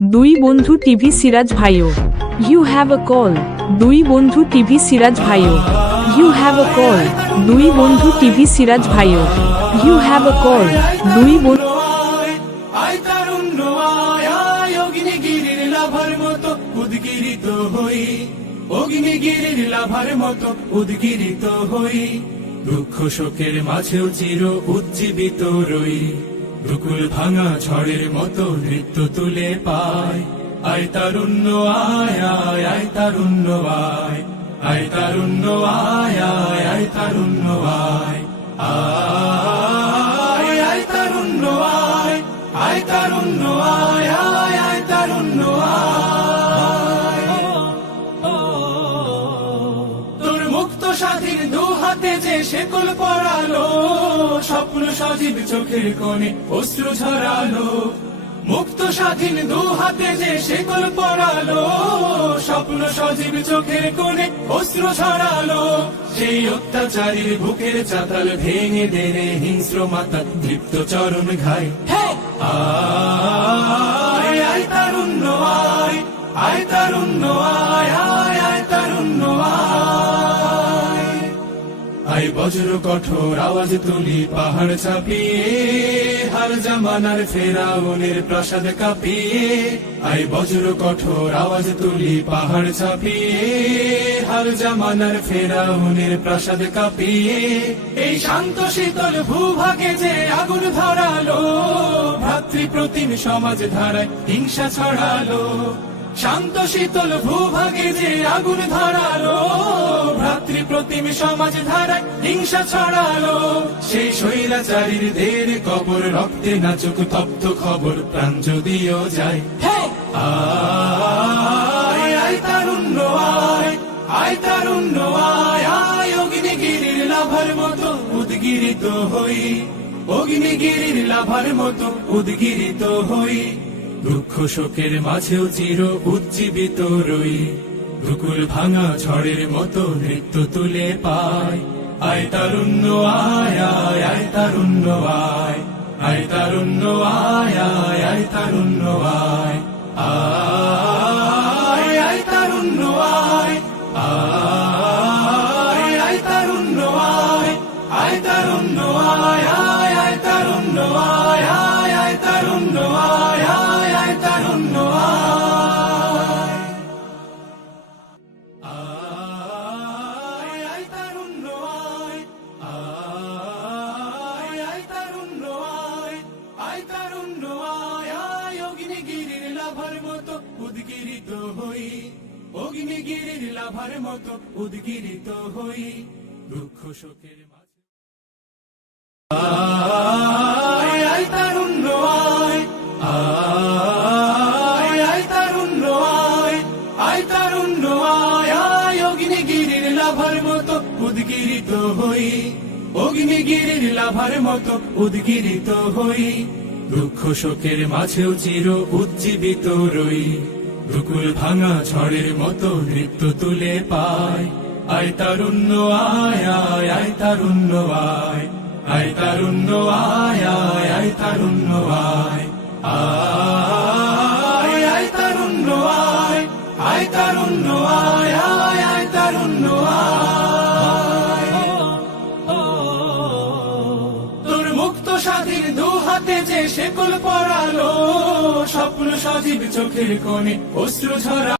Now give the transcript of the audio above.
দুই বন্ধু টিভি সিরাজ ভাইও ইউ হ্যাভ আ কল। দুই বন্ধু টিভি সিরাজ ভাইও ইউ হ্যাভ আ কল। দুই বন্ধু টিভি সিরাজ ভাইও ইউ হ্যাভ আ কল। দুই বন্ধু অগ্নিগিরির লাভার মতো উদ্গিরিত হই, অগ্নিগিরির লাভার মতো উদ্গিরিত হই। দুঃখ শোকের মাঝেও চির উজ্জীবিত রই, দুকুল ভাঙা ঝড়ের মতো নৃত্য তুলে পায়। আয় তারুণ্য আয় আয় আয় তারুণ্য আয়, আয় তারুণ্য আয় আয় আয় তারুণ্য আয়, আয় আয় তারুণ্য আয়, আয় তারুণ্য আয় আয় আয় তারুণ্য আয়। তোর মুক্ত স্বাধীন দু হাতে যে শেকল পড়ালো, স্বপ্ন সজীব চোখের কোণে অশ্রু ঝরালো। মুক্ত স্বাধীন দু হাতে যে শেকল পড়ালো, স্বপ্ন সজীব চোখের কোণে অশ্রু ঝরালো। সেই অত্যাচারীর বুকের চাতাল ভেঙে দেনে হিংস্র মাতা তৃপ্ত চরণ ঘাই। আয় আয় তারুণ্য আয়, আয় তারুণ্য আয় আয় আয় তারুণ্য আয়। আয় বজ্র কঠোর আওয়াজ তুলি পাহাড় চাপিয়ে, হার জামানার ফেরাউনের প্রাসাদ কাঁপিয়ে। আয় বজ্র কঠোর আওয়াজ তুলি পাহাড় চাপিয়ে, হার জামানার ফেরাউনের প্রাসাদ কাঁপিয়ে। এই শান্ত শীতল ভূভাগে যে আগুন ধরালো, ভ্রাতৃপ্রতিম সমাজ ধারায় হিংসা ছড়ালো। শান্ত শীতল ভূভাগে যে আগুন ধরালো, ভ্রাতৃপ্রতিম সমাজ ধারায় হিংসা ছড়ালো। সেই স্বৈরাচারীর দের কবর রক্তে নাচুক তপ্ত খবর, প্রাণ যদিও যায়। আয় আয় তারুণ্য আয়, আয় তারুণ্য আয় আয় অগ্নিগিরির লাভার মতো উদ্গিরিত হই, অগ্নিগিরির লাভার মতো উদ্গিরিত হই। দুঃখ শোকের মাঝেও চির উজ্জীবিত রই, দুকুল ভাঙা ঝড়ের মতো নৃত্য তুলে পায়। আয় তারুণ্য আয় আয় আয় তারুণ্য আয়, আয় তারুণ্য আয় আয় আয় তারুণ্য আয়, আয় আয় তারুণ্য আয়, আয় আয় তারুণ্য আয়, আয় তারুণ্য আয় আয় আয় তারুণ্য আয়, আয় আয় তারুণ্য আয় আয় আয় তারুণ্য আয়, আয় আয় তারুণ্য আয়, আয় আয় তারুণ্য আয়, আয় তারুণ্য আয় আয় অগ্নিগিরির লাভার মতো উদ্গিরিত হই, অগ্নিগিরির লাভার মতো উদ্গিরিত হই। দুঃখ শোকের মাঝে আয় আয় তারুণ্য আয়, আয় আয় তারুণ্য আয়, আয় তারুণ্য আয় আয় অগ্নিগিরির লাভার মতো উদ্গিরিত হই, অগ্নিগিরির লাভার মতো উদ্গিরিত হই। দুঃখ শোকের মাঝেও চির উজ্জীবিত রই, দুকুল ভাঙা ঝড়ের মতো নৃত্য তুলে পায়। আয় তারুণ্য আয় আয় আয় তারুণ্য আয়, আয় তারুণ্য আয় আয় আয় তারুণ্য আয়, আয় আয় তারুণ্য আয়, আয় তারুণ্য আয় আয় আয় তারুণ্য আয়। তোর মুক্ত স্বাধীন দু হাতে যে শেকল পড়ালো, স্বপ্ন সজীব চোখের কোণে অশ্রু ঝরা।